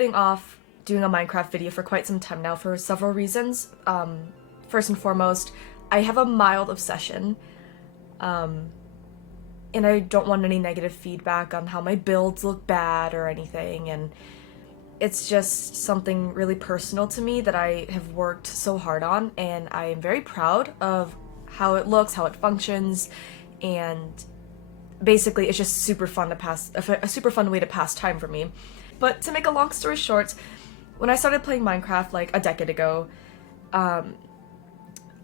putting off doing a Minecraft video for quite some time now for several reasons. First and foremost, I have a mild obsession, and I don't want any negative feedback on how my builds look bad or anything, and it's just something really personal to me that I have worked so hard on, and I am very proud of how it looks, how it functions, and basically it's just super fun to pass, a super fun way to pass time for me. But to make a long story short, when I started playing Minecraft like a decade ago,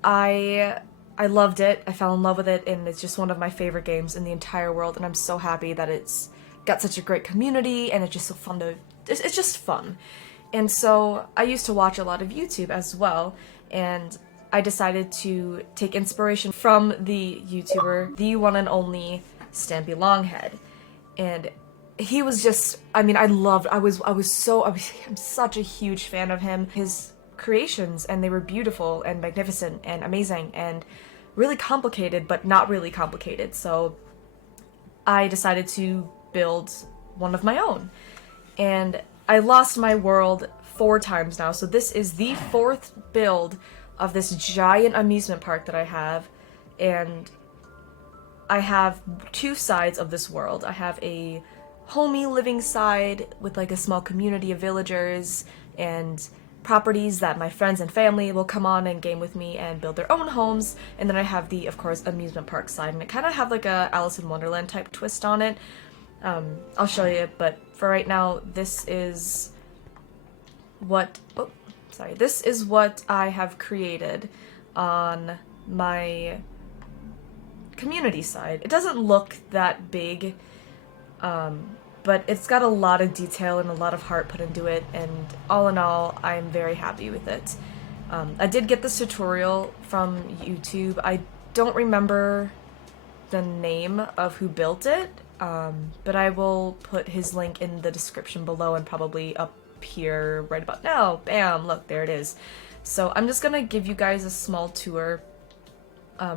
I loved it. I fell in love with it, and it's just one of my favorite games in the entire world, and I'm so happy that it's got such a great community, and it's just so fun to... It's just fun. And so I used to watch a lot of YouTube as well, and I decided to take inspiration from the YouTuber, the one and only Stampy Longhead. And he was just, I mean, I'm such a huge fan of him. His creations, and they were beautiful and magnificent and amazing and really complicated, but not really complicated. So I decided to build one of my own. And I lost my world 4 times now, so this is the 4th build of this giant amusement park that I have, and I have 2 sides of this world. I have a homey living side with like a small community of villagers and properties that my friends and family will come on and game with me and build their own homes, and then I have the, of course, amusement park side, and it kind of have like a Alice in Wonderland type twist on it. I'll show you, but for right now, this is what I have created on my community side. It doesn't look that big, but it's got a lot of detail and a lot of heart put into it, and all in all, I'm very happy with it. I did get this tutorial from YouTube. I don't remember the name of who built it, but I will put his link in the description below and probably up here right about now. Bam! Look, there it is. So I'm just gonna give you guys a small tour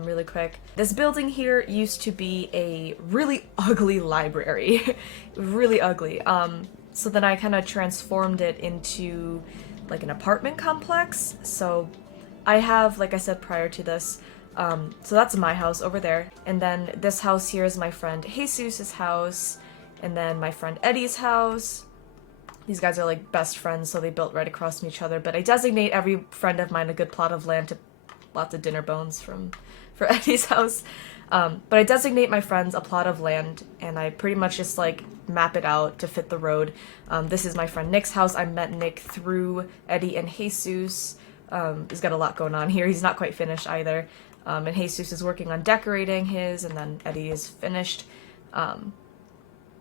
really quick. This building here used to be a really ugly library. Really ugly. So then I kind of transformed it into like an apartment complex. So I have, like I said prior to this, so that's my house over there. And then this house here is my friend Jesus's house. And then my friend Eddie's house. These guys are like best friends, so they built right across from each other. But I designate every friend of mine a good plot of land to lots of dinner bones for Eddie's house. But I designate my friends a plot of land, and I pretty much just like map it out to fit the road. This is my friend Nick's house. I met Nick through Eddie and Jesus. He's got a lot going on here. He's not quite finished either. And Jesus is working on decorating his, and then Eddie is finished.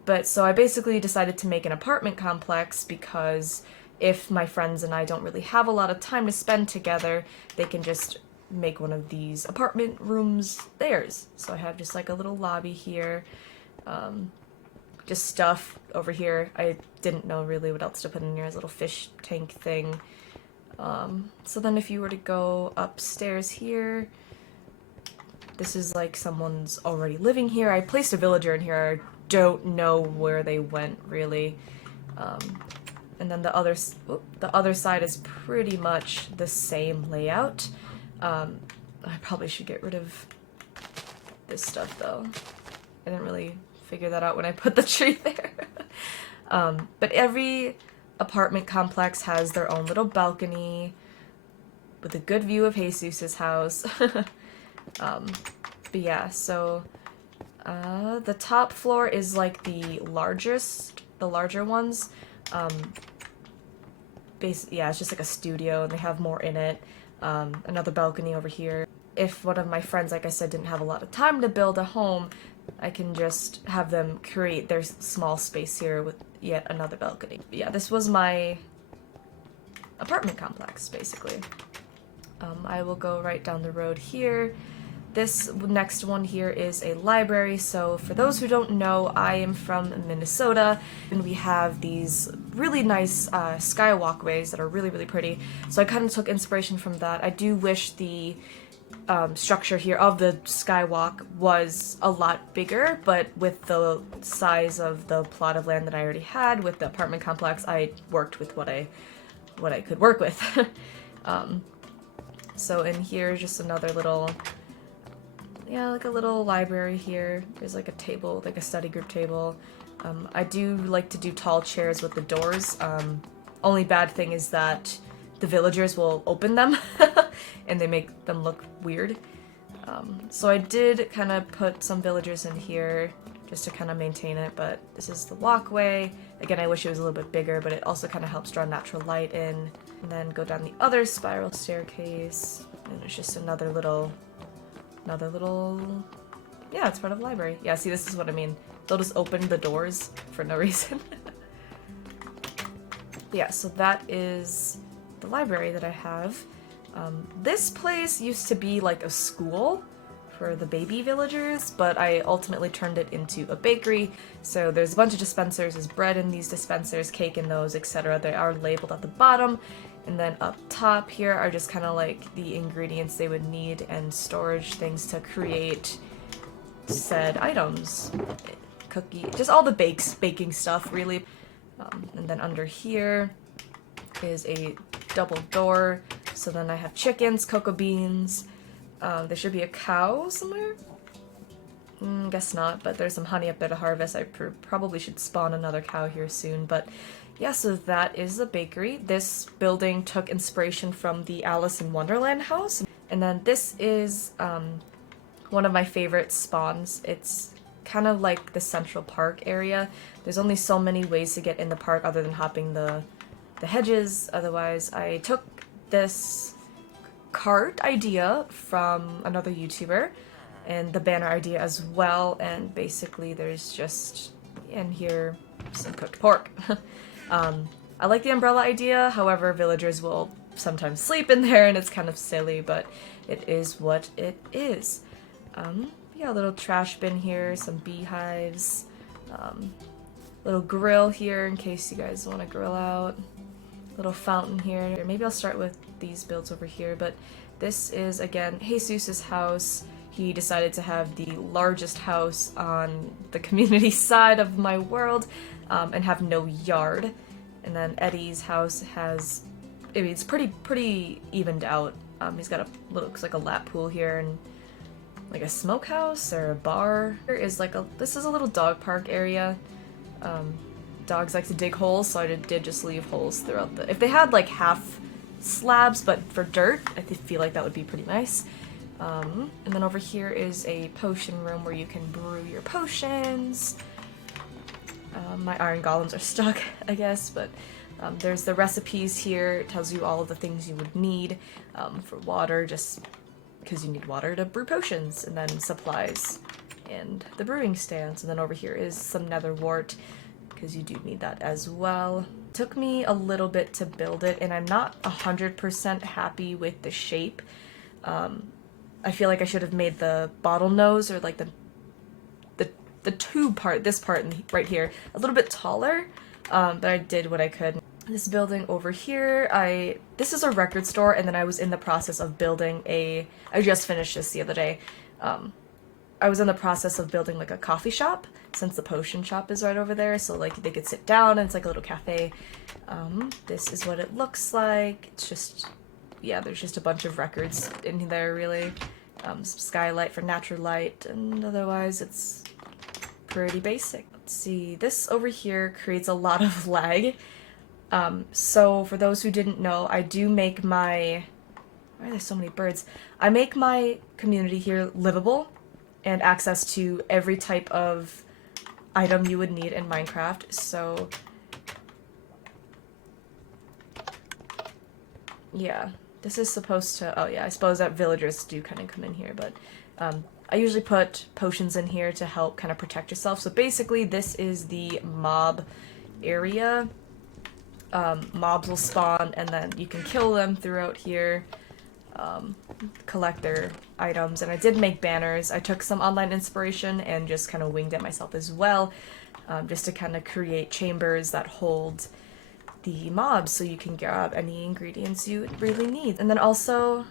But so I basically decided to make an apartment complex because if my friends and I don't really have a lot of time to spend together, they can just make one of these apartment rooms theirs. So I have just like a little lobby here, just stuff over here. I didn't know really what else to put in here. As a little fish tank thing. So then if you were to go upstairs here, this is like someone's already living here. I placed a villager in here. I don't know where they went really. And then the other side is pretty much the same layout. I probably should get rid of this stuff though. I didn't really figure that out when I put the tree there. But every apartment complex has their own little balcony with a good view of Jesus's house. But yeah, so the top floor is like the larger ones. Yeah, it's just like a studio, and they have more in it. Another balcony over here. If one of my friends, like I said, didn't have a lot of time to build a home, I can just have them create their small space here with yet another balcony. But yeah, this was my apartment complex, basically. I will go right down the road here. This next one here is a library. So for those who don't know, I am from Minnesota, and we have these really nice sky walkways that are really, really pretty. So I kind of took inspiration from that. I do wish the structure here of the skywalk was a lot bigger, but with the size of the plot of land that I already had with the apartment complex, I worked with what I could work with. So in here, just another little, yeah, like a little library here. There's like a table, like a study group table. I do like to do tall chairs with the doors. Only bad thing is that the villagers will open them and they make them look weird. So I did kind of put some villagers in here just to kind of maintain it, but this is the walkway. Again, I wish it was a little bit bigger, but it also kind of helps draw natural light in. And then go down the other spiral staircase, and it's just another little, yeah, it's part of the library. Yeah, see, this is what I mean. They'll just open the doors for no reason. Yeah, so that is the library that I have. This place used to be like a school for the baby villagers, but I ultimately turned it into a bakery. So there's a bunch of dispensers, there's bread in these dispensers, cake in those, etc. They are labeled at the bottom. And then up top here are just kind of like the ingredients they would need and storage things to create said items. Cookie, just all the baking stuff, really. And then under here is a double door. So then I have chickens, cocoa beans. There should be a cow somewhere? Guess not, but there's some honey up there to harvest. I probably should spawn another cow here soon, but yeah, so that is the bakery. This building took inspiration from the Alice in Wonderland house. And then this is one of my favorite spawns. It's kind of like the Central Park area. There's only so many ways to get in the park other than hopping the hedges. Otherwise, I took this cart idea from another YouTuber and the banner idea as well, and basically there's just in here some cooked pork. I like the umbrella idea, however villagers will sometimes sleep in there and it's kind of silly, but it is what it is. Yeah, a little trash bin here, some beehives, little grill here in case you guys want to grill out. Little fountain here. Maybe I'll start with these builds over here, but this is, again, Jesus's house. He decided to have the largest house on the community side of my world and have no yard. And then Eddie's house has, I mean, it's pretty evened out. He's got looks like a lap pool here and like a smokehouse or a bar. This is a little dog park area. Dogs like to dig holes, so I did just leave holes throughout if they had like half slabs but for dirt, I feel like that would be pretty nice. And then over here is a potion room where you can brew your potions. My iron golems are stuck, I guess, but there's the recipes here. It tells you all of the things you would need for water, just because you need water to brew potions, and then supplies and the brewing stands. And then over here is some nether wart, because you do need that as well. It took me a little bit to build it, and I'm not 100% happy with the shape. I feel like I should have made the bottlenose, or like the tube part, this part right here, a little bit taller, but I did what I could. This building over here, this is a record store, and then I was in the process of building I just finished this the other day. I was in the process of building like a coffee shop, since the potion shop is right over there, so like they could sit down and it's like a little cafe. This is what it looks like. It's just, yeah, there's just a bunch of records in there, really. Some skylight for natural light, and otherwise it's pretty basic. Let's see, this over here creates a lot of lag. So for those who didn't know, I do make why are there so many birds? I make my community here livable and access to every type of item you would need in Minecraft, so yeah, this is supposed to, oh yeah, I suppose that villagers do kind of come in here, but I usually put potions in here to help kind of protect yourself. So basically this is the mob area. Mobs will spawn and then you can kill them throughout here. Collect their items, and I did make banners. I took some online inspiration and just kind of winged it myself as well, just to kind of create chambers that hold the mobs so you can grab any ingredients you really need. And then also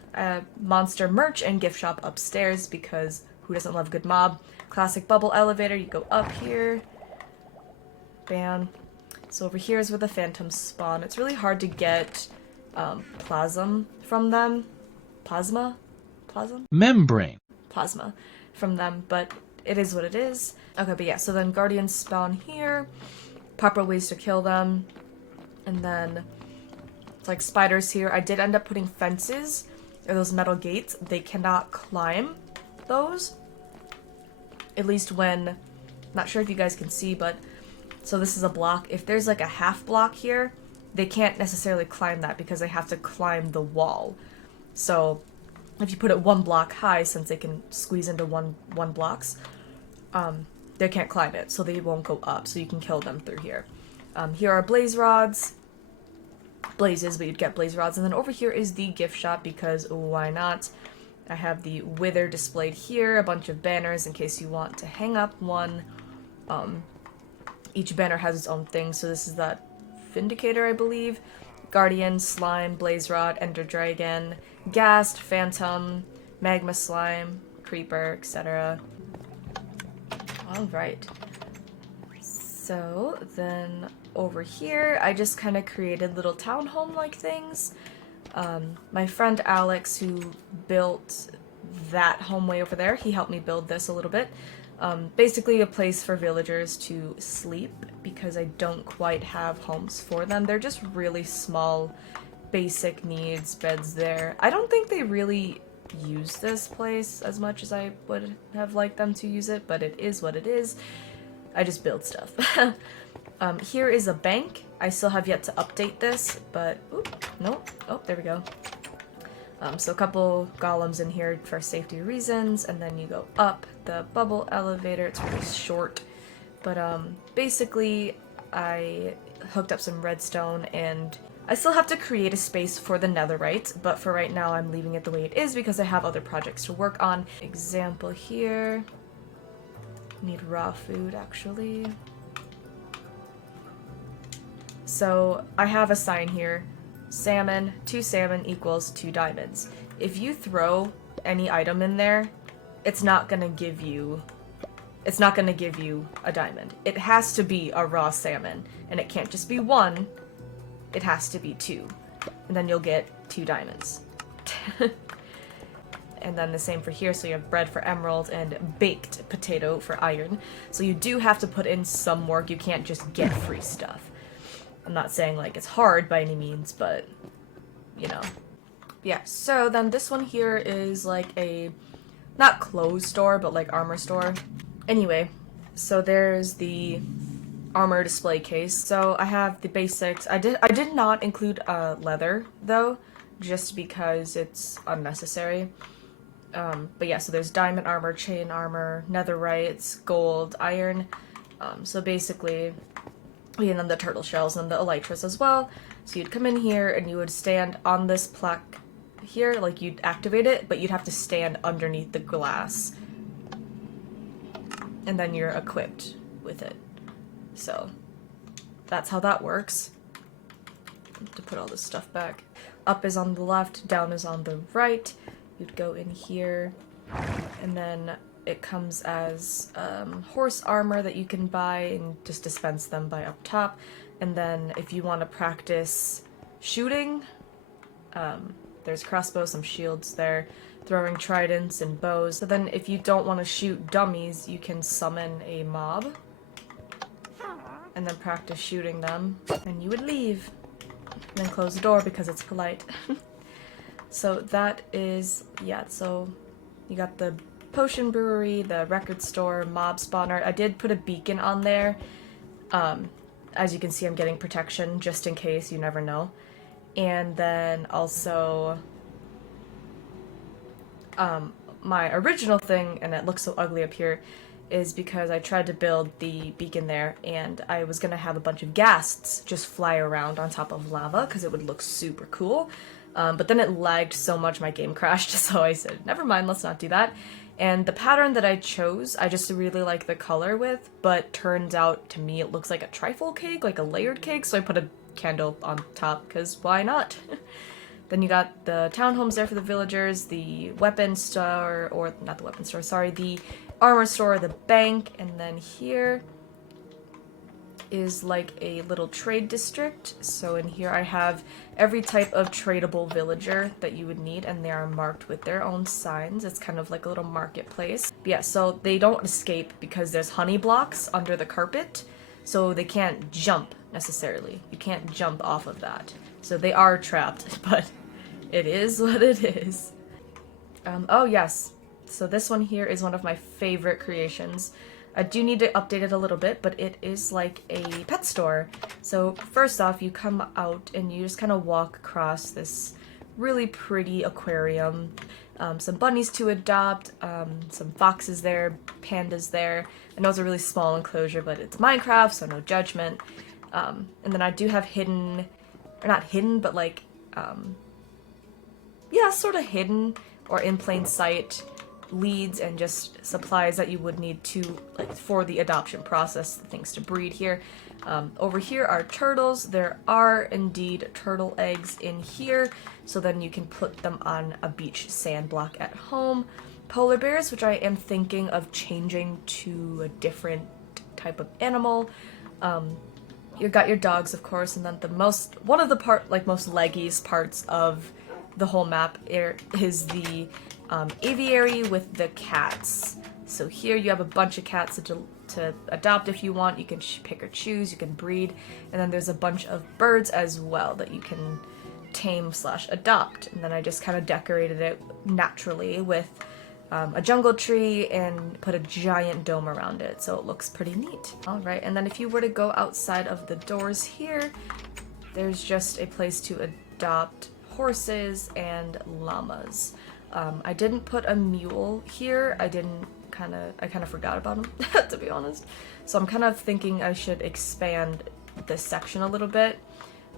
monster merch and gift shop upstairs, because who doesn't love a good mob? Classic bubble elevator, you go up here. Bam. So over here is where the phantoms spawn. It's really hard to get plasma from them. Plasma? Membrane. Plasma from them, but it is what it is. Okay, but yeah, so then guardians spawn here. Proper ways to kill them. And then it's like spiders here. I did end up putting fences, or those metal gates. They cannot climb those. At least when, not sure if you guys can see, but so this is a block. If there's like a half block here, they can't necessarily climb that because they have to climb the wall. So if you put it one block high, since they can squeeze into one blocks, they can't climb it, so they won't go up, so you can kill them through here. Here are blaze rods. Blazes, but you'd get blaze rods. And then over here is the gift shop, because why not? I have the wither displayed here, a bunch of banners in case you want to hang up one. Each banner has its own thing, so this is that Vindicator, I believe. Guardian, Slime, Blaze Rod, Ender Dragon, Ghast, Phantom, Magma Slime, Creeper, etc. Alright. So then over here, I just kind of created little townhome-like things. My friend Alex, who built that home way over there, he helped me build this a little bit. Basically a place for villagers to sleep, because I don't quite have homes for them. They're just really small, basic needs beds there. I don't think they really use this place as much as I would have liked them to use it, but it is what it is. I just build stuff. Here is a bank. I still have yet to update this, but there we go. So a couple golems in here for safety reasons, and then you go up the bubble elevator. It's really short, but basically I hooked up some redstone, and I still have to create a space for the netherite, but for right now I'm leaving it the way it is because I have other projects to work on. Example here. Need raw food, actually. So I have a sign here. Salmon, 2 salmon equals 2 diamonds. If you throw any item in there, it's not gonna give you a diamond. It has to be a raw salmon, and it can't just be 1, it has to be 2. And then you'll get 2 diamonds. And then the same for here, so you have bread for emerald and baked potato for iron. So you do have to put in some work, you can't just get free stuff. I'm not saying like it's hard by any means, but you know. Yeah, so then this one here is like a, not clothes store, but like armor store. Anyway, so there's the armor display case. So I have the basics. I did not include leather though, just because it's unnecessary. But yeah, so there's diamond armor, chain armor, netherite, gold, iron. So basically, and then the turtle shells and the elytras as well. So you'd come in here and you would stand on this plaque here, like you'd activate it, but you'd have to stand underneath the glass. And then you're equipped with it. So that's how that works. To put all this stuff back. Up is on the left, down is on the right. You'd go in here, and then it comes as horse armor that you can buy and just dispense them by up top. And then if you want to practice shooting, there's crossbows, some shields there, throwing tridents and bows. So then if you don't want to shoot dummies, you can summon a mob and then practice shooting them, and you would leave and then close the door because it's polite. So that is, yeah, so you got the potion brewery, the record store, mob spawner. I did put a beacon on there. As you can see, I'm getting protection just in case, you never know. And then also my original thing, and it looks so ugly up here, is because I tried to build the beacon there, and I was gonna have a bunch of ghasts just fly around on top of lava because it would look super cool. But then it lagged so much my game crashed, so I said, never mind, let's not do that. And the pattern that I chose, I just really like the color with, but turns out to me it looks like a trifle cake, like a layered cake, so I put a candle on top, because why not? Then you got the townhomes there for the villagers, the weapon store, or not the weapon store, sorry, the armor store, the bank, and then here is like a little trade district. So in here I have every type of tradable villager that you would need, and they are marked with their own signs. It's kind of like a little marketplace. But yeah, so they don't escape because there's honey blocks under the carpet, so they can't jump necessarily. You can't jump off of that. So they are trapped, but it is what it is. Oh yes, so this one here is one of my favorite creations. I do need to update it a little bit, but it is like a pet store. So first off, you come out and you just kind of walk across this really pretty aquarium. Some bunnies to adopt, some foxes there, pandas there. I know it's a really small enclosure, but it's Minecraft, so no judgment. And then I do have hidden, or not hidden, but like, yeah, sort of hidden or in plain sight leads and just supplies that you would need to, like, for the adoption process, the things to breed here. Over here are turtles. There are indeed turtle eggs in here, so then you can put them on a beach sand block at home. Polar bears, which I am thinking of changing to a different type of animal. You got your dogs, of course, and then one of the most leggiest parts of the whole map is the aviary with the cats. So here you have a bunch of cats to adopt if you want. You can pick or choose, you can breed, and then there's a bunch of birds as well that you can tame/adopt. And then I just kind of decorated it naturally with a jungle tree and put a giant dome around it, so it looks pretty neat. Alright, and then if you were to go outside of the doors here, there's just a place to adopt horses and llamas. I didn't put a mule here. I kind of forgot about him, to be honest. So I'm kind of thinking I should expand this section a little bit,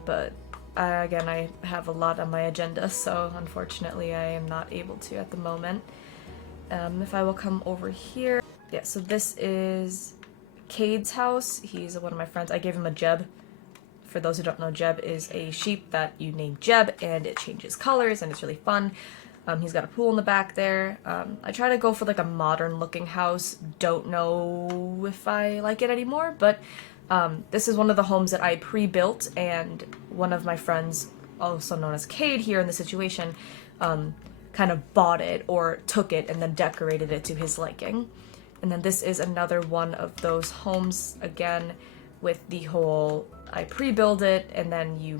but again, I have a lot on my agenda, so unfortunately I am not able to at the moment. If I will come over here, yeah, so this is Cade's house. He's one of my friends. I gave him a Jeb. For those who don't know, Jeb is a sheep that you name Jeb, and it changes colors, and it's really fun. He's got a pool in the back there. I try to go for like a modern looking house. Don't know if I like it anymore, but this is one of the homes that I pre-built, and one of my friends, also known as Cade here in the situation, kind of bought it or took it and then decorated it to his liking. And then this is another one of those homes, again, with the whole, I pre-build it and then you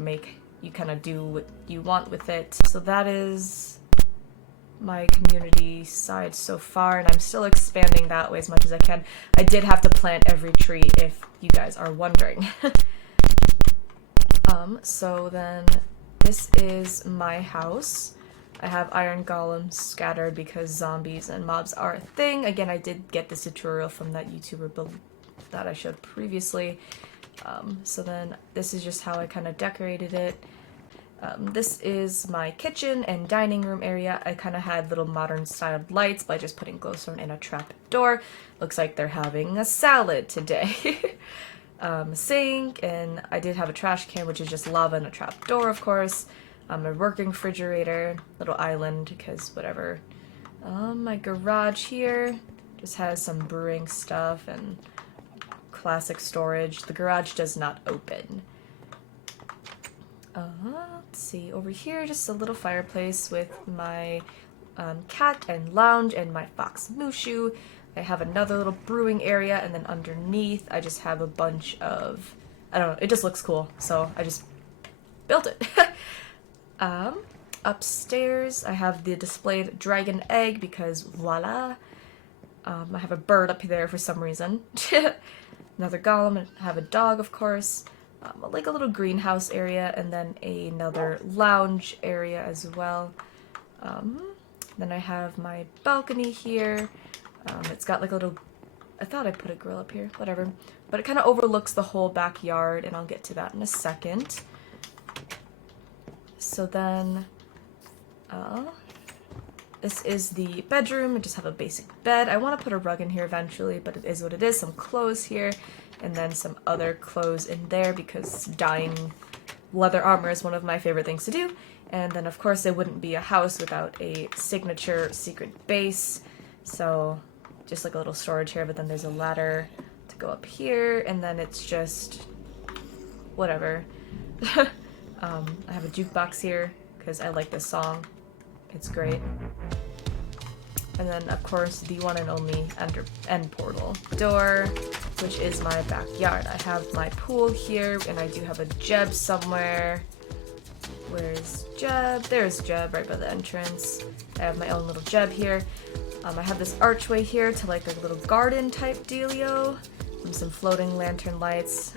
kind of do what you want with it. So that is my community side so far, and I'm still expanding that way as much as I can. I did have to plant every tree, if you guys are wondering. So then this is my house. I have iron golems scattered because zombies and mobs are a thing. Again, I did get this tutorial from that YouTuber build that I showed previously. So then this is just how I kind of decorated it. This is my kitchen and dining room area. I kind of had little modern styled lights by just putting glowstone in a trap door. Looks like they're having a salad today. Sink, and I did have a trash can, which is just lava and a trap door, of course. A working refrigerator, little island, because whatever. My garage here just has some brewing stuff and classic storage. The garage does not open. Let's see, over here, just a little fireplace with my cat and lounge and my fox Mushu. I have another little brewing area, and then underneath I just have a bunch of, I don't know, it just looks cool, so I just built it. Upstairs I have the displayed dragon egg because voila. I have a bird up there for some reason. Another golem, and I have a dog, of course. Like a little greenhouse area, and then another lounge area as well. Then I have my balcony here. It's got like a little, I thought I put a grill up here, whatever. But it kind of overlooks the whole backyard, and I'll get to that in a second. So then, this is the bedroom. I just have a basic bed. I want to put a rug in here eventually, but it is what it is. Some clothes here, and then some other clothes in there because it's dying leather armor is one of my favorite things to do. And then of course it wouldn't be a house without a signature secret base. So just like a little storage here, but then there's a ladder to go up here, and then it's just whatever. I have a jukebox here because I like this song. It's great. And then, of course, the one and only end portal door, which is my backyard. I have my pool here, and I do have a Jeb somewhere. Where's Jeb? There's Jeb right by the entrance. I have my own little Jeb here. I have this archway here to like a little garden type dealio. Some floating lantern lights,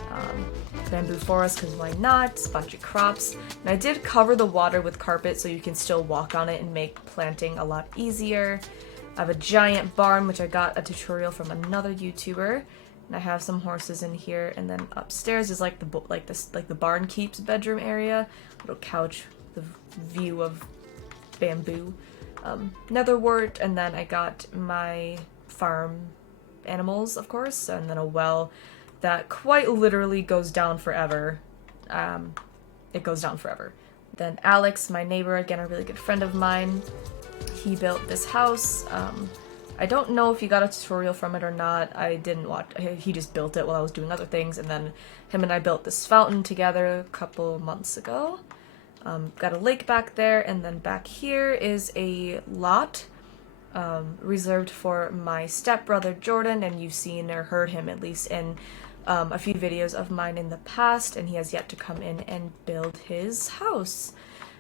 bamboo forest, because why not? A bunch of crops. And I did cover the water with carpet so you can still walk on it and make planting a lot easier. I have a giant barn, which I got a tutorial from another YouTuber. And I have some horses in here, and then upstairs is like the barn keeps bedroom area. Little couch, the view of bamboo. Netherwort, and then I got my farm animals, of course, and then a well that quite literally goes down forever. It goes down forever. Then Alex, my neighbor, again a really good friend of mine, he built this house. I don't know if he got a tutorial from it or not. I didn't watch. He just built it while I was doing other things, and then him and I built this fountain together a couple months ago. Got a lake back there, and then back here is a lot reserved for my stepbrother Jordan, and you've seen or heard him at least in a few videos of mine in the past, and he has yet to come in and build his house.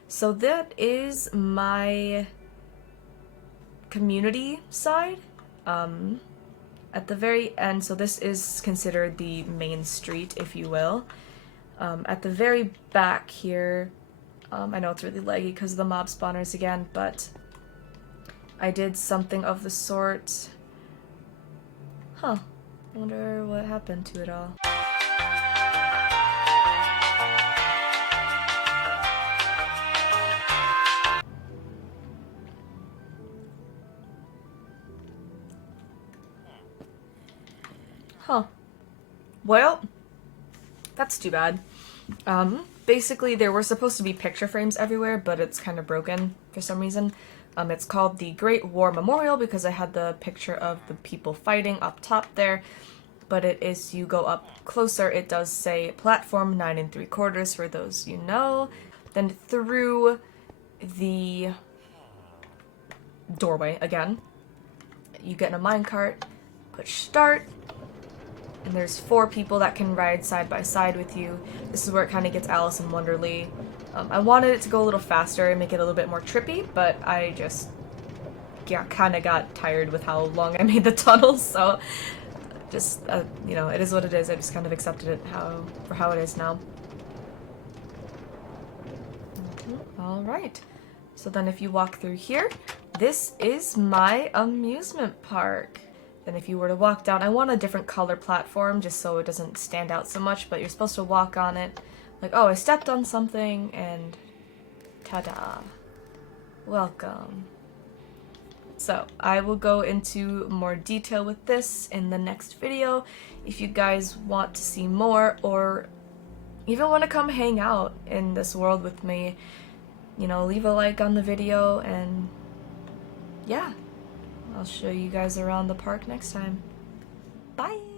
So that is my community side. At the very end, so this is considered the main street, if you will. At the very back here, I know it's really laggy because of the mob spawners again, but I did something of the sort. Huh. I wonder what happened to it all. Huh. Well, that's too bad. Basically there were supposed to be picture frames everywhere, but it's kind of broken for some reason. It's called the Great War Memorial because I had the picture of the people fighting up top there, but it is, you go up closer, it does say platform 9 3/4 for those you know. Then through the doorway again, you get in a minecart, push start, and there's 4 people that can ride side by side with you. This is where it kind of gets Alice in Wonderly. I wanted it to go a little faster and make it a little bit more trippy, but I just kind of got tired with how long I made the tunnels, so just, you know, it is what it is. I just kind of accepted it for how it is now. Alright, so then if you walk through here, this is my amusement park. Then if you were to walk down, I want a different color platform just so it doesn't stand out so much, but you're supposed to walk on it like, oh, I stepped on something, and ta-da. Welcome. So I will go into more detail with this in the next video. If you guys want to see more, or even want to come hang out in this world with me, you know, leave a like on the video, and yeah, I'll show you guys around the park next time. Bye!